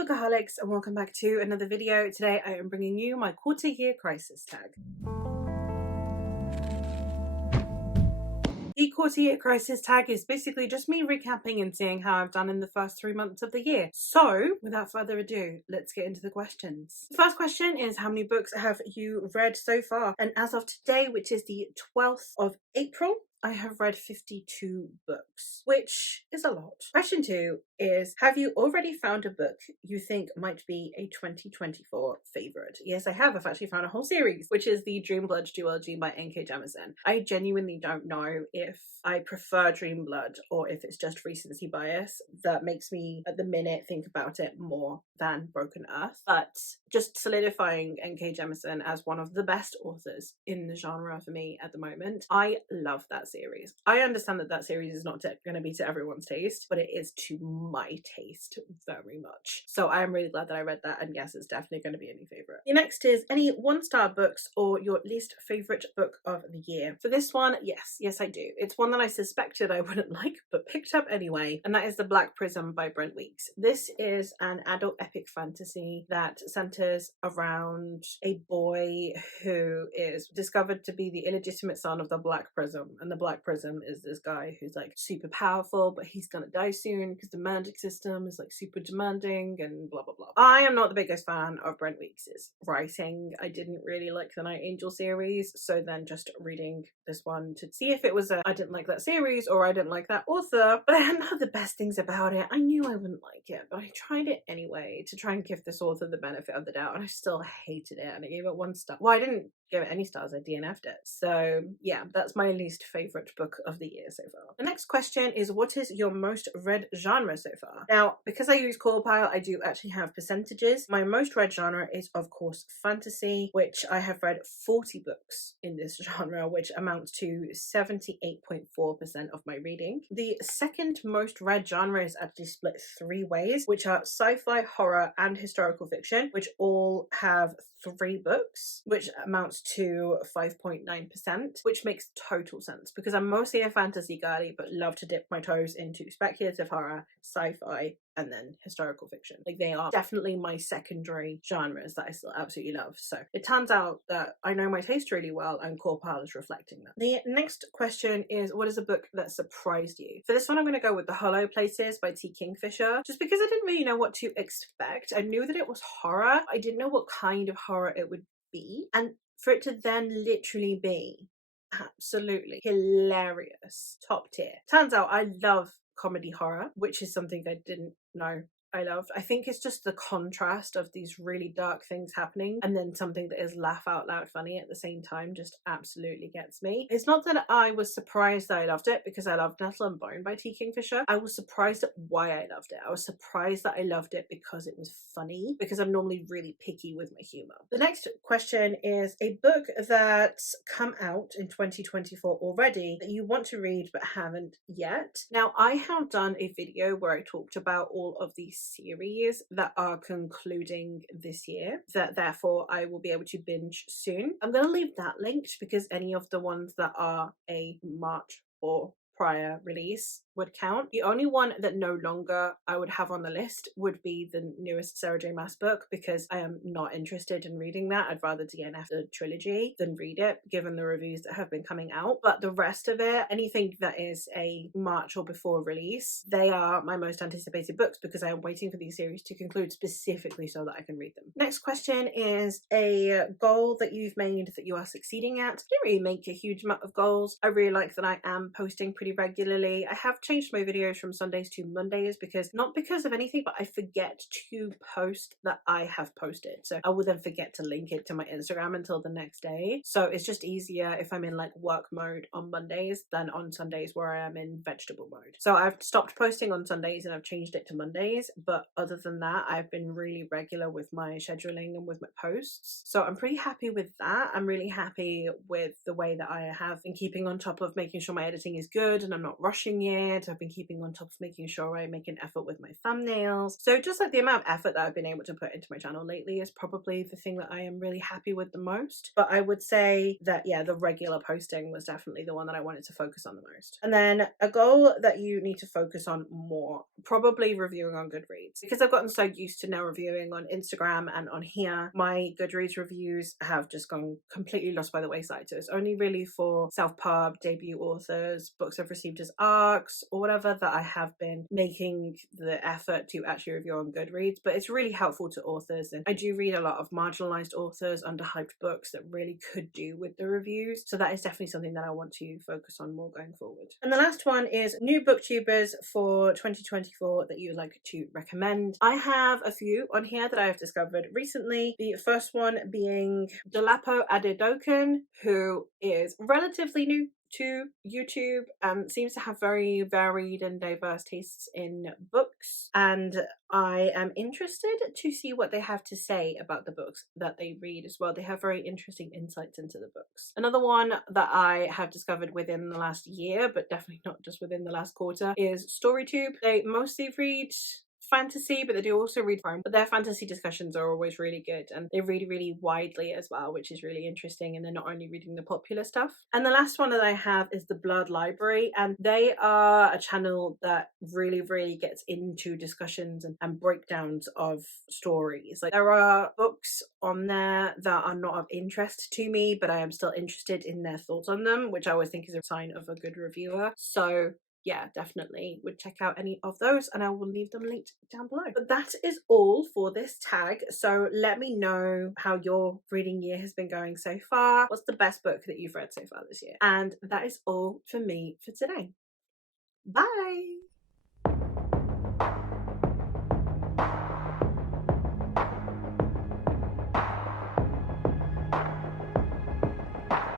bookaholics, and welcome back to another video. Today I am bringing you my quarter year crisis tag. The quarter year crisis tag is basically just me recapping and seeing how I've done in the first 3 months of the year. So without further ado, let's get into the questions. The first question is, how many books have you read so far? And as of today, which is the 12th of April, I have read 52 books, which is a lot. Question 2 is, have you already found a book you think might be a 2024 favorite? Yes, I have. I've actually found a whole series, which is the Dreamblood duology by N.K. Jemisin. I genuinely don't know if I prefer Dreamblood or if it's just recency bias that makes me at the minute think about it more than Broken Earth, but just solidifying N.K. Jemisin as one of the best authors in the genre for me at the moment. I love that series. I understand that that series is not going to be to everyone's taste, but it is to my taste very much. So I am really glad that I read that, and yes, it's definitely going to be a new favorite. The next is any 1-star books or your least favorite book of the year. For this one, yes I do. It's one that I suspected I wouldn't like, but picked up anyway, and that is The Black Prism by Brent Weeks. This is an adult epic fantasy that centers around a boy who is discovered to be the illegitimate son of the Black Prism, and the Black Prism is this guy who's like super powerful, but he's gonna die soon because the magic system is like super demanding and blah blah blah. I am not the biggest fan of Brent Weeks' writing. I didn't really like the Night Angel series, so then just reading this one to see if it was I didn't like that series or I didn't like that author, but I hadn't heard the best things about it. I knew I wouldn't like it, but I tried it anyway to try and give this author the benefit of the doubt, and I still hated it, and I gave it 1 star. Well, I didn't give it any stars, I DNF'd it. So yeah, that's my least favorite book of the year so far. The next question is, what is your most read genre so far? Now, because I use CawPile, I do actually have percentages. My most read genre is of course fantasy, which I have read 40 books in this genre, which amounts to 78.4% of my reading. The second most read genre is actually split 3 ways, which are sci-fi, horror, and historical fiction, which all have 3 books, which amounts to 5.9%, which makes total sense because I'm mostly a fantasy girly, but love to dip my toes into speculative horror, sci-fi, and then historical fiction. Like, they are definitely my secondary genres that I still absolutely love. So it turns out that I know my taste really well, and CawPile is reflecting that. The next question is, what is a book that surprised you? For this one, I'm going to go with The Hollow Places by T. Kingfisher, just because I didn't really know what to expect. I knew that it was horror. I didn't know what kind of horror it would be, and for it to then literally be absolutely hilarious, top tier. Turns out I love comedy horror, which is something I didn't know I loved. I think it's just the contrast of these really dark things happening and then something that is laugh out loud funny at the same time just absolutely gets me. It's not that I was surprised that I loved it, because I loved Nettle and Bone by T. Kingfisher. I was surprised at why I loved it. I was surprised that I loved it because it was funny, because I'm normally really picky with my humor. The next question is a book that's come out in 2024 already that you want to read but haven't yet. Now, I have done a video where I talked about all of these series that are concluding this year, that therefore I will be able to binge soon. I'm going to leave that linked because any of the ones that are a March or prior release would count. The only one that no longer I would have on the list would be the newest Sarah J. Maas book, because I am not interested in reading that. I'd rather DNF the trilogy than read it, given the reviews that have been coming out. But the rest of it, anything that is a March or before release, they are my most anticipated books because I am waiting for these series to conclude specifically so that I can read them. Next question is a goal that you've made that you are succeeding at. I didn't really make a huge amount of goals. I really like that I am posting pretty regularly. I have changed my videos from Sundays to Mondays because, not because of anything, but I forget to post that I have posted. So I will then forget to link it to my Instagram until the next day. So it's just easier if I'm in like work mode on Mondays than on Sundays where I am in vegetable mode. So I've stopped posting on Sundays and I've changed it to Mondays. But other than that, I've been really regular with my scheduling and with my posts. So I'm pretty happy with that. I'm really happy with the way that I have been keeping on top of making sure my editing is good and I'm not rushing it it. I've been keeping on top of making sure I make an effort with my thumbnails. So just like the amount of effort that I've been able to put into my channel lately is probably the thing that I am really happy with the most. But I would say that, yeah, the regular posting was definitely the one that I wanted to focus on the most. And then a goal that you need to focus on more, probably reviewing on Goodreads. Because I've gotten so used to now reviewing on Instagram and on here, my Goodreads reviews have just gone completely lost by the wayside. So it's only really for self-pub, debut authors, books I've received as ARCs, or whatever that I have been making the effort to actually review on Goodreads. But it's really helpful to authors, and I do read a lot of marginalized authors, underhyped books that really could do with the reviews. So that is definitely something that I want to focus on more going forward. And the last one is new booktubers for 2024 that you would like to recommend. I have a few on here that I have discovered recently. The first one being Dolapo Adedokan, who is relatively new to YouTube and seems to have very varied and diverse tastes in books, and I am interested to see what they have to say about the books that they read as well. They have very interesting insights into the books. Another one that I have discovered within the last year, but definitely not just within the last quarter, is StoryTube. They mostly read fantasy, but they do also read crime, but their fantasy discussions are always really good, and they read really widely as well, which is really interesting, and they're not only reading the popular stuff. And the last one that I have is the Blurred Library, and they are a channel that really gets into discussions and breakdowns of stories. Like, there are books on there that are not of interest to me, but I am still interested in their thoughts on them, which I always think is a sign of a good reviewer. So yeah, definitely would check out any of those, and I will leave them linked down below. But that is all for this tag. So let me know how your reading year has been going so far. What's the best book that you've read so far this year? And that is all for me for today. Bye!